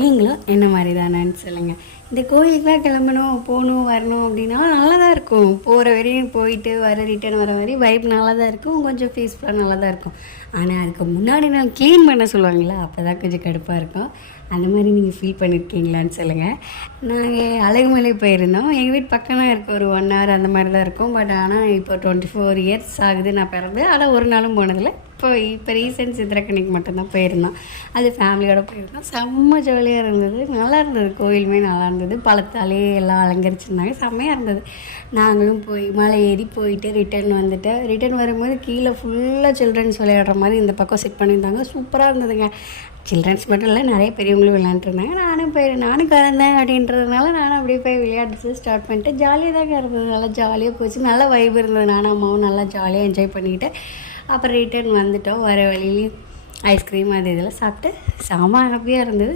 நீங்களும் என்ன மாதிரி தானான்னு சொல்லுங்கள். இந்த கோயிலுக்குலாம் கிளம்பணும் போகணும் வரணும் அப்படின்னா நல்லா தான் இருக்கும். போகிற வரையும் போயிட்டு ரிட்டர்ன் வர வரையும் வைப் நல்லா தான் இருக்கும், கொஞ்சம் பீஸ்ஃபுல்லாக நல்லா தான் இருக்கும். ஆனால் அதுக்கு முன்னாடி நான் க்ளீன் பண்ண சொல்லுவாங்களா, அப்போ தான் கொஞ்சம் கடுப்பாக இருக்கும். அந்த மாதிரி நீங்கள் ஃபீல் பண்ணியிருக்கீங்களான்னு சொல்லுங்கள். நாங்கள் அழகுமலை போயிருந்தோம். எங்கள் வீட்டு பக்கம் தான் இருக்குது, ஒரு 1 hour அந்த மாதிரி தான் இருக்கும். பட் ஆனால் இப்போ 24 years ஆகுது நான் பிறந்து. ஆனால் ஒரு நாளும் போனதில்லை. இப்போ ரீசெண்ட் சித்திரக்கணிக்கு மட்டும்தான் போயிருந்தோம். அது ஃபேமிலியோடு போயிருந்தோம். செம்ம ஜாலியாக இருந்தது, நல்லா இருந்தது. கோயிலுமே நல்லா இருந்தது, பழத்தாலே எல்லாம் அலங்கரிச்சிருந்தாங்க, செம்மையாக இருந்தது. நாங்களும் போய் மலை ஏறி போயிட்டு ரிட்டர்ன் வரும்போது கீழே ஃபுல்லாக சில்ட்ரன்ஸ் விளையாடுற மாதிரி இந்த பக்கம் செட் பண்ணியிருந்தாங்க. சூப்பராக இருந்ததுங்க. சில்ட்ரன்ஸ் மட்டும் இல்லை, நிறைய பெரியவங்களும் விளையாண்டுருந்தாங்க. நானும் கலந்தேன் அப்படின்றதுனால நானும் அப்படியே போய் விளையாடுறது ஸ்டார்ட் பண்ணிட்டு ஜாலியாக தாங்க இருந்தது. நல்லா ஜாலியாக போச்சு, நல்ல வைப் இருந்தது. நானும் அம்மாவும் நல்லா ஜாலியாக என்ஜாய் பண்ணிக்கிட்டு அப்புறம் ரிட்டர்ன் வந்துட்டோம். வர வழியிலையும் ஐஸ்கிரீம் அது இதெல்லாம் சாப்பிட்டு செம்ம ஹாப்பியாக இருந்தது.